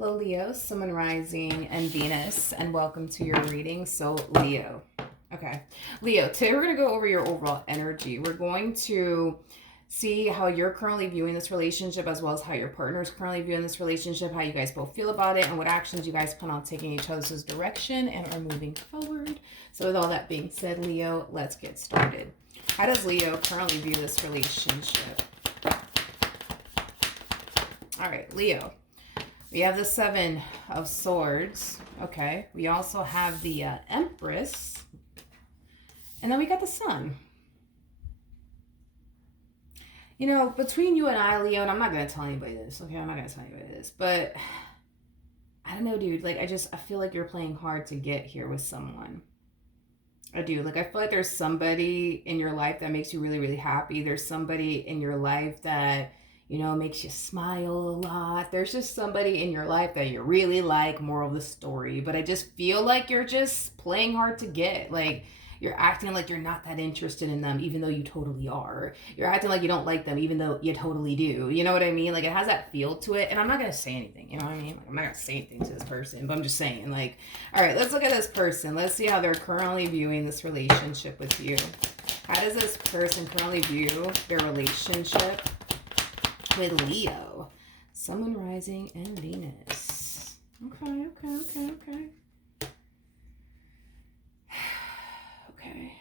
Hello, Leo, Sun, Rising, and Venus, and welcome to your reading. So, Leo. Okay. Leo, today we're going to go over your overall energy. We're going to see how you're currently viewing this relationship, as well as how your partner is currently viewing this relationship, how you guys both feel about it, and what actions you guys plan on taking each other's direction and are moving forward. So, with all that being said, Leo, let's get started. How does Leo currently view this relationship? All right, Leo. We have the Seven of Swords. Okay. We also have the Empress. And then we got the Sun. You know, between you and I, Leo, and I'm not going to tell anybody this, okay? I'm not going to tell anybody this. But, I don't know, dude. Like, I feel like you're playing hard to get here with someone. I do. Like, I feel like there's somebody in your life that makes you really, really happy. There's somebody in your life that, you know, makes you smile a lot. There's just somebody in your life that you really like, moral of the story. But I just feel like you're just playing hard to get. Like, you're acting like you're not that interested in them, even though you totally are. You're acting like you don't like them, even though you totally do. You know what I mean? Like, it has that feel to it. And I'm not going to say anything. You know what I mean? Like, I'm not going to say anything to this person, but I'm just saying, like, all right, let's look at this person. Let's see how they're currently viewing this relationship with you. How does this person currently view their relationship with Leo? Sun, Rising, and Venus. Okay. Okay.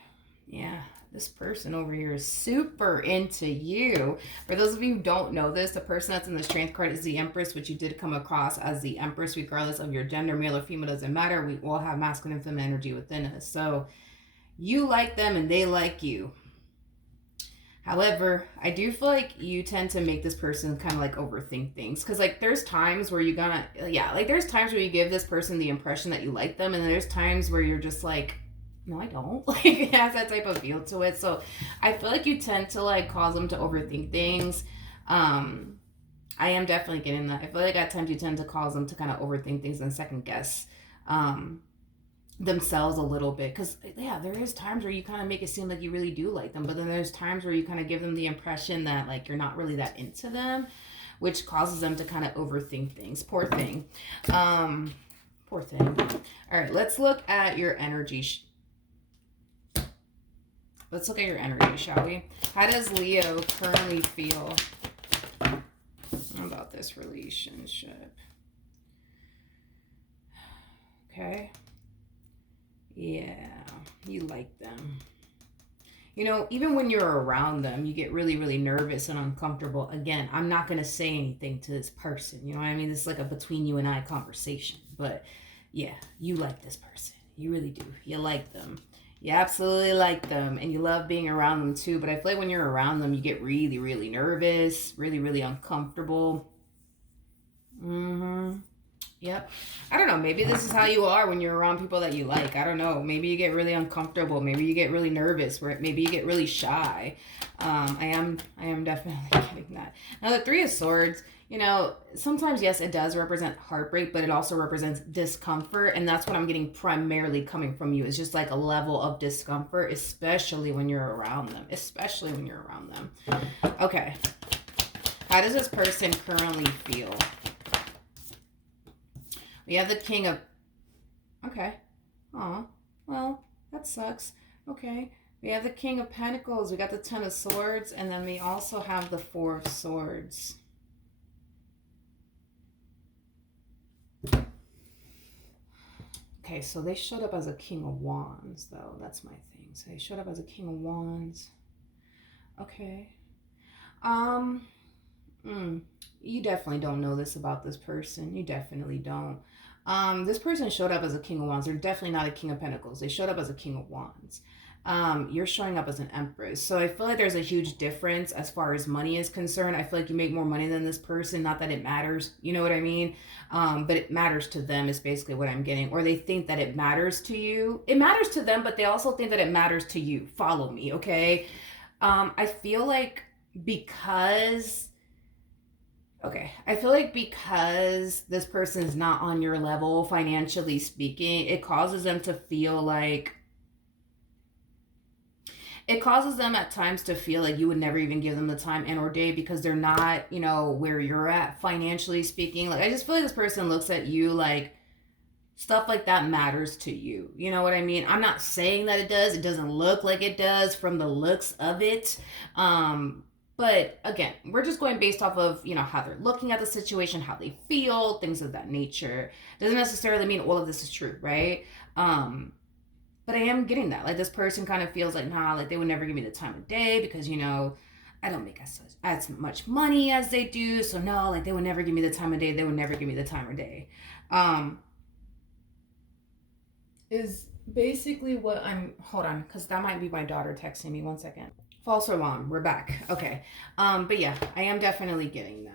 Yeah, this person over here is super into you. For those of you who don't know this, the person that's in the Strength card is the Empress, which you did come across as the Empress, regardless of your gender, male or female, doesn't matter. We all have masculine and feminine energy within us. So you like them and they like you. However, I do feel like you tend to make this person kind of like overthink things. Because, like, there's times where there's times where you give this person the impression that you like them. And then there's times where you're just like, no, I don't. Like, it has that type of feel to it. So I feel like you tend to, like, cause them to overthink things. I am definitely getting that. I feel like at times you tend to cause them to kind of overthink things and second guess themselves a little bit, because there is times where you kind of make it seem like you really do like them, but then there's times where you kind of give them the impression that, like, you're not really that into them, which causes them to kind of overthink things. Poor thing. Poor thing. All right, let's look at your energy. Let's look at your energy, shall we? How does Leo currently feel about this relationship? Okay. Yeah, you like them. You know, even when you're around them, you get really, really nervous and uncomfortable. Again, I'm not going to say anything to this person. You know what I mean? This is like a between you and I conversation. But yeah, you like this person. You really do. You like them. You absolutely like them. And you love being around them too. But I feel like when you're around them, you get really, really nervous, really, really uncomfortable. Yep. I don't know. Maybe this is how you are when you're around people that you like. I don't know. Maybe you get really uncomfortable. Maybe you get really nervous. Maybe you get really shy. I am definitely getting that. Now, the Three of Swords, you know, sometimes, yes, it does represent heartbreak, but it also represents discomfort. And that's what I'm getting primarily coming from you. It's just like a level of discomfort, especially when you're around them. Especially when you're around them. Okay. How does this person currently feel? We have the King of... Okay. Aw. Well, that sucks. Okay. We have the King of Pentacles. We got the Ten of Swords. And then we also have the Four of Swords. Okay, so they showed up as a King of Wands, though. That's my thing. So they showed up as a King of Wands. Okay. You definitely don't know this about this person. You definitely don't. This person showed up as a King of Wands. They're definitely not a King of Pentacles. They showed up as a King of Wands. You're showing up as an Empress. So I feel like there's a huge difference as far as money is concerned. I feel like you make more money than this person. Not that it matters. You know what I mean? But it matters to them is basically what I'm getting. Or they think that it matters to you. It matters to them, but they also think that it matters to you. Follow me, okay? I feel like because... Okay, I feel like because this person is not on your level, financially speaking, it causes them to feel like it causes them at times to feel like you would never even give them the time and or day because they're not, you know, where you're at financially speaking. Like I just feel like this person looks at you like stuff like that matters to you. You know what I mean? I'm not saying that it does. It doesn't look like it does from the looks of it. But again, we're just going based off of, you know, how they're looking at the situation, how they feel, things of that nature. Doesn't necessarily mean all of this is true, right? But I am getting that. Like this person kind of feels like, nah, like they would never give me the time of day because, you know, I don't make as much money as they do. So no, like they would never give me the time of day. They would never give me the time of day. Is basically what I'm, hold on, because that might be my daughter texting me. 1 second. False alarm. We're back. Okay. But yeah, I am definitely getting that.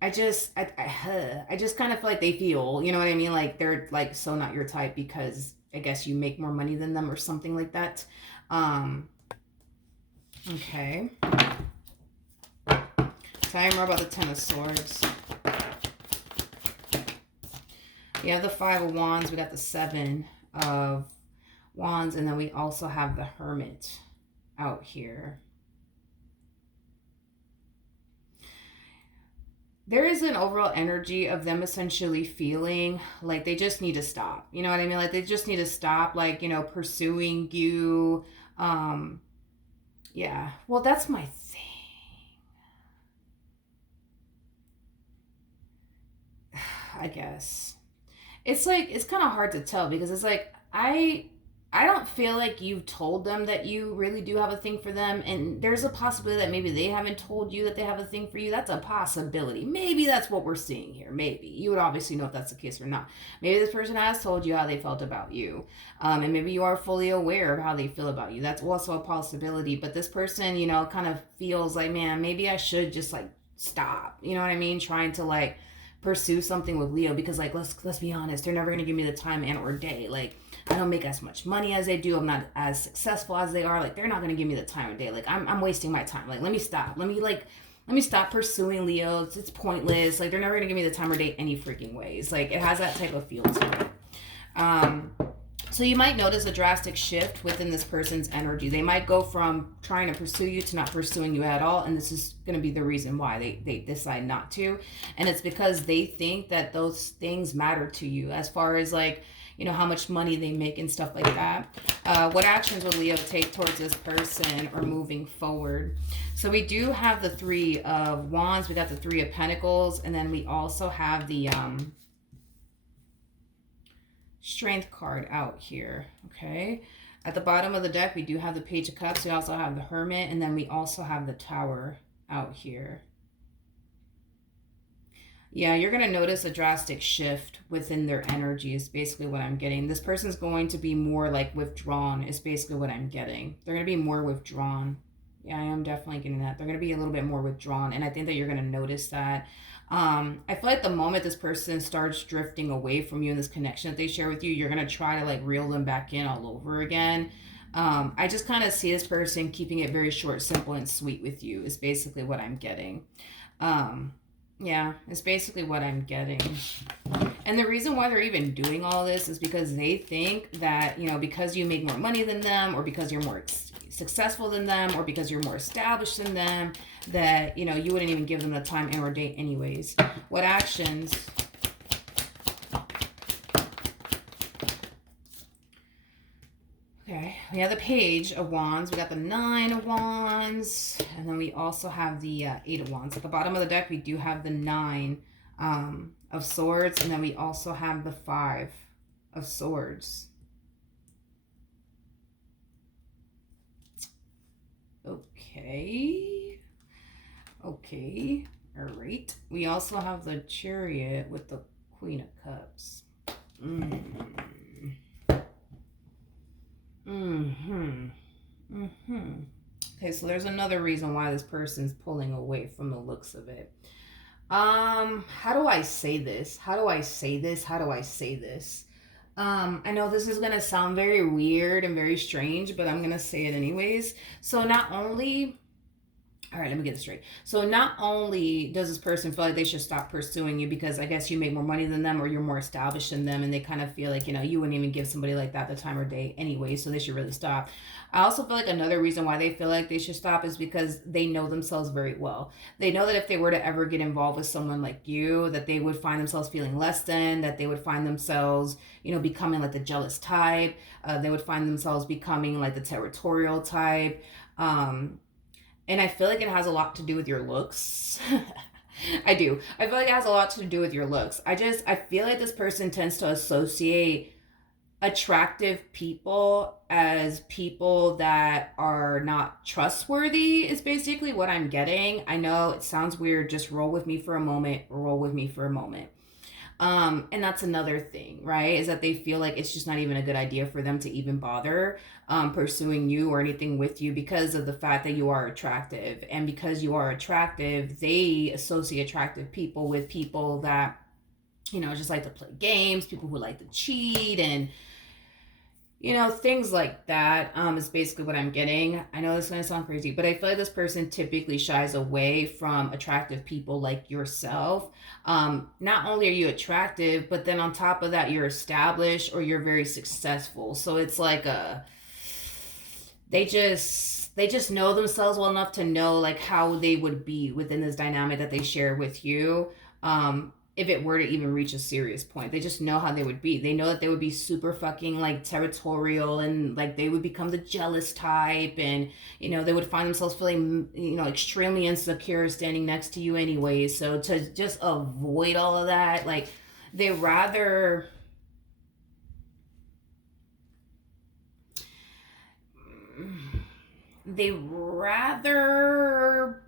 I just kind of feel like they feel, you know what I mean? Like they're like so not your type because I guess you make more money than them or something like that. Okay. Tell me more about the Ten of Swords. We have the Five of Wands. We got the Seven of Wands. And then we also have the Hermit out here. There is an overall energy of them essentially feeling like they just need to stop. You know what I mean? Like they just need to stop, like, you know, pursuing you. Yeah. Well, that's my thing. I guess. It's like it's kind of hard to tell because it's like I don't feel like you've told them that you really do have a thing for them, and there's a possibility that maybe they haven't told you that they have a thing for you. That's a possibility. Maybe that's what we're seeing here. Maybe you would obviously know if that's the case or not. Maybe this person has told you how they felt about you, and maybe you are fully aware of how they feel about you. That's also a possibility. But this person, you know, kind of feels like, man, maybe I should just like stop. You know what I mean? Trying to like pursue something with Leo because like let's be honest, they're never gonna give me the time and or day. Like I don't make as much money as they do. I'm not as successful as they are. Like they're not gonna give me the time of day. Like I'm wasting my time. Like let me stop. Let me stop pursuing Leo. It's pointless. Like they're never gonna give me the time or day any freaking ways. Like it has that type of feel to it. So you might notice a drastic shift within this person's energy. They might go from trying to pursue you to not pursuing you at all. And this is going to be the reason why they decide not to. And it's because they think that those things matter to you as far as like, you know, how much money they make and stuff like that. What actions will Leo take towards this person or moving forward? So we do have the Three of Wands. We got the Three of Pentacles. And then we also have the Strength card out here. Okay. At the bottom of the deck, we do have the Page of Cups. We also have the Hermit. And then we also have the Tower out here. Yeah, you're going to notice a drastic shift within their energy is basically what I'm getting. This person's going to be more like withdrawn is basically what I'm getting. They're going to be more withdrawn. Yeah, I am definitely getting that. They're going to be a little bit more withdrawn. And I think that you're going to notice that. I feel like the moment this person starts drifting away from you in this connection that they share with you, you're going to try to like reel them back in all over again. I just kind of see this person keeping it very short, simple, and sweet with you is basically what I'm getting. Yeah, it's basically what I'm getting. And the reason why they're even doing all this is because they think that, you know, because you make more money than them or because you're more successful than them or because you're more established than them, that, you know, you wouldn't even give them the time and or date anyways. What actions? Okay, we have the Page of Wands. We got the Nine of Wands. And then we also have the Eight of Wands. At the bottom of the deck, we do have the Nine of Swords. And then we also have the Five of Swords. Okay. Okay. All right. We also have the Chariot with the Queen of Cups. Okay, so there's another reason why this person's pulling away from the looks of it. How do I say this? How do I say this? How do I say this? I know this is gonna sound very weird and very strange, but I'm gonna say it anyways. So not only All right, let me get this straight. So not only does this person feel like they should stop pursuing you because I guess you make more money than them or you're more established than them, and they kind of feel like, you wouldn't even give somebody like that the time or day anyway, so they should really stop. I also feel like another reason why they feel like they should stop is because they know themselves very well. They know that if they were to ever get involved with someone like you, that they would find themselves feeling less than, that they would find themselves, becoming like the jealous type. They would find themselves becoming like the territorial type. Um, and I feel like it has a lot to do with your looks. I do. I feel like it has a lot to do with your looks. I feel like this person tends to associate attractive people as people that are not trustworthy, is basically what I'm getting. I know it sounds weird. Just roll with me for a moment. Roll with me for a moment. And that's another thing, right? Is that they feel like it's just not even a good idea for them to even bother pursuing you or anything with you because of the fact that you are attractive. And because you are attractive, they associate attractive people with people that, just like to play games, people who like to cheat, and things like that is basically what I'm getting. I know this is going to sound crazy, but I feel like this person typically shies away from attractive people like yourself. Not only are you attractive, but then on top of that, you're established or you're very successful. So it's like they just know themselves well enough to know like how they would be within this dynamic that they share with you. If it were to even reach a serious point, they just know how they would be. They know that they would be super fucking like territorial, and like they would become the jealous type, and they would find themselves feeling extremely insecure standing next to you anyway. So to just avoid all of that, like they rather they rather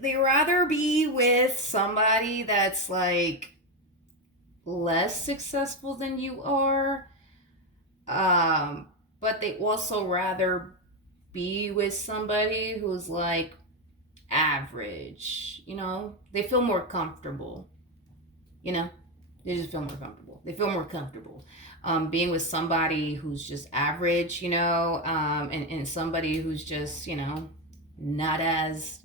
they rather be with somebody that's like less successful than you are, but they also rather be with somebody who's like average. They feel more comfortable. you know they just feel more comfortable. They feel more comfortable being with somebody who's just average, and somebody who's just, not as,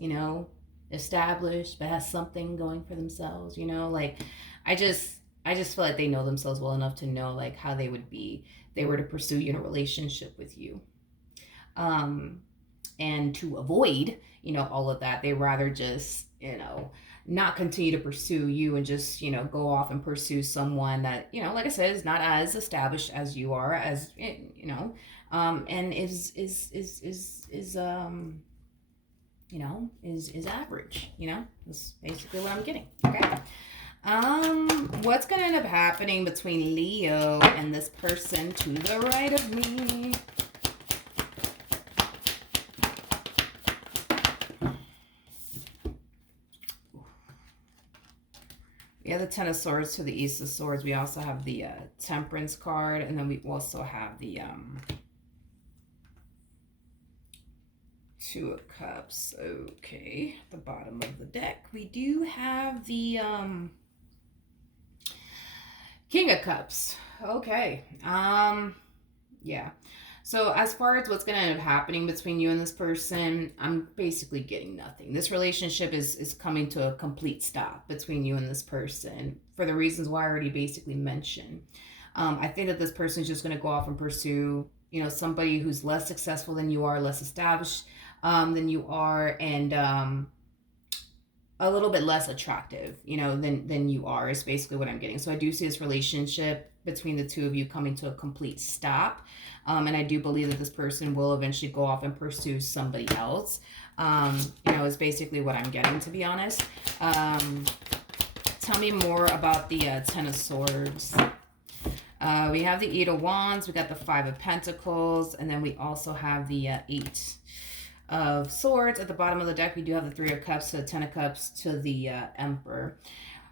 established, but has something going for themselves, like I just I just feel like they know themselves well enough to know like how they would be if they were to pursue in a relationship with you. Um, and to avoid, all of that, they rather just, not continue to pursue you and just, go off and pursue someone that, like I said, is not as established as you are, as and is average. That's basically what I'm getting. Okay. What's gonna end up happening between Leo and this person to the right of me? We have the Ten of Swords to the East of Swords. We also have the Temperance card, and then we also have the Two of Cups. Okay, at the bottom of the deck, we do have the King of Cups. Okay. Yeah. So as far as what's going to end up happening between you and this person, I'm basically getting nothing. This relationship is coming to a complete stop between you and this person for the reasons why I already basically mentioned. I think that this person is just going to go off and pursue, somebody who's less successful than you are, less established than you are, and a little bit less attractive, than you are, is basically what I'm getting. So I do see this relationship between the two of you coming to a complete stop. And I do believe that this person will eventually go off and pursue somebody else. Is basically what I'm getting, to be honest. Tell me more about the Ten of Swords. We have the Eight of Wands, we got the Five of Pentacles, and then we also have the Eight of Swords. At the bottom of the deck, we do have the Three of Cups to the Ten of Cups to the Emperor.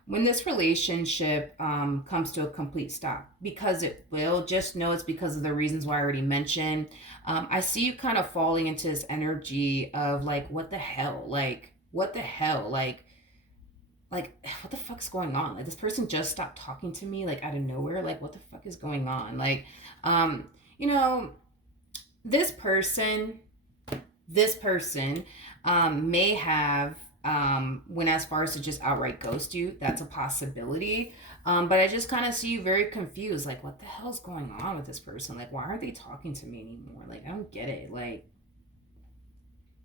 When this relationship comes to a complete stop, because it will, just know it's because of the reasons why I already mentioned. I see you kind of falling into this energy of like, what the hell? Like, what the hell? Like, what the fuck's going on? Like, this person just stopped talking to me, like, out of nowhere. Like, what the fuck is going on? Like, you know, this person, may have, when as far as to just outright ghost you, that's a possibility. But I just kind of see you very confused. Like, what the hell's going on with this person? Like, why aren't they talking to me anymore? Like, I don't get it. Like,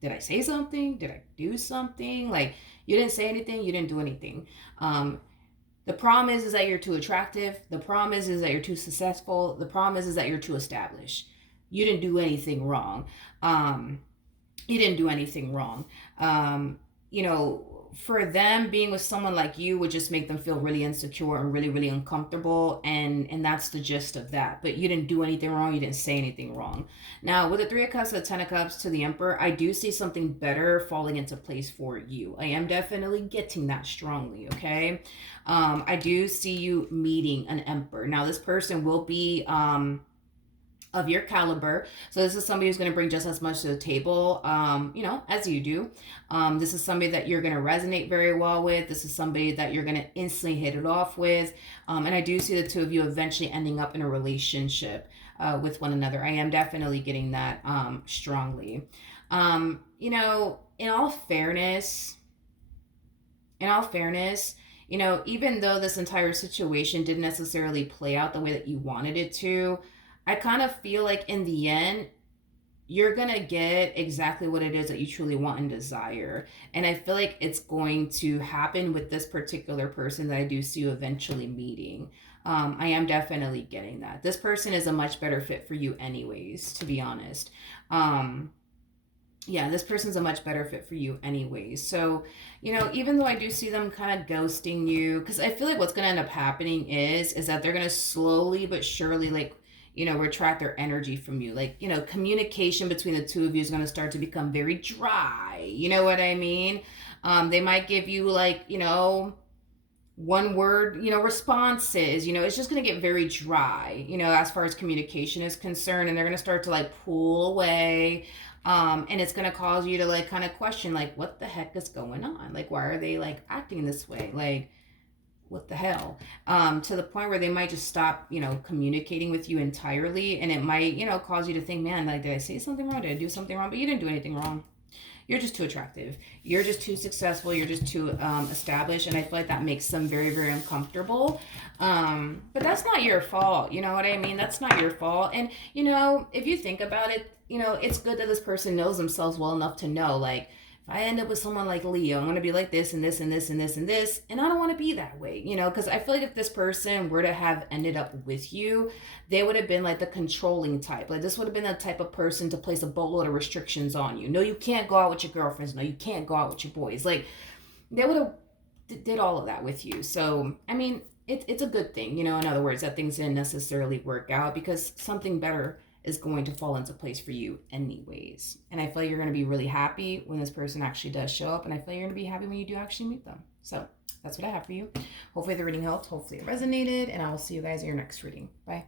did I say something? Did I do something? Like, you didn't say anything. You didn't do anything. Um, the problem is that you're too attractive. The problem is that you're too successful. The problem is that you're too established. You didn't do anything wrong. Um, you didn't do anything wrong. You know, for them being with someone like you would just make them feel really insecure and really, really uncomfortable, and that's the gist of that. But you didn't do anything wrong. You didn't say anything wrong. Now, with the Three of Cups, the Ten of Cups to the Emperor, I do see something better falling into place for you. I am definitely getting that strongly. Okay, I do see you meeting an Emperor. Now, this person will be of your caliber. So this is somebody who's going to bring just as much to the table, as you do. This is somebody that you're going to resonate very well with. This is somebody that you're going to instantly hit it off with. And I do see the two of you eventually ending up in a relationship with one another. I am definitely getting that strongly. In all fairness, even though this entire situation didn't necessarily play out the way that you wanted it to, I kind of feel like in the end, you're going to get exactly what it is that you truly want and desire. And I feel like it's going to happen with this particular person that I do see you eventually meeting. I am definitely getting that. This person is a much better fit for you, anyways, to be honest. Yeah, this person's a much better fit for you anyways. So, even though I do see them kind of ghosting you, because I feel like what's going to end up happening is that they're going to slowly but surely, like, retract their energy from you. Like, communication between the two of you is going to start to become very dry. You know what I mean? They might give you, like, one word, responses. It's just going to get very dry, as far as communication is concerned. And they're going to start to, like, pull away. And it's going to cause you to, like, kind of question, like, what the heck is going on? Like, why are they, like, acting this way? Like, what the hell? To the point where they might just stop, communicating with you entirely. And it might, cause you to think, man, like, did I say something wrong? Did I do something wrong? But you didn't do anything wrong. You're just too attractive. You're just too successful. You're just too established. And I feel like that makes them very, very uncomfortable. But that's not your fault. You know what I mean? That's not your fault. And, if you think about it, it's good that this person knows themselves well enough to know, like, if I end up with someone like Leo, I'm going to be like this and this and this and this and this. And I don't want to be that way, because I feel like if this person were to have ended up with you, they would have been like the controlling type. Like, this would have been the type of person to place a boatload of restrictions on you. No, you can't go out with your girlfriends. No, you can't go out with your boys. Like, they would have did all of that with you. So, I mean, it's a good thing, in other words, that things didn't necessarily work out, because something better is going to fall into place for you anyways. And I feel like you're going to be really happy when this person actually does show up. And I feel like you're going to be happy when you do actually meet them. So that's what I have for you. Hopefully the reading helped. Hopefully it resonated. And I will see you guys in your next reading. Bye.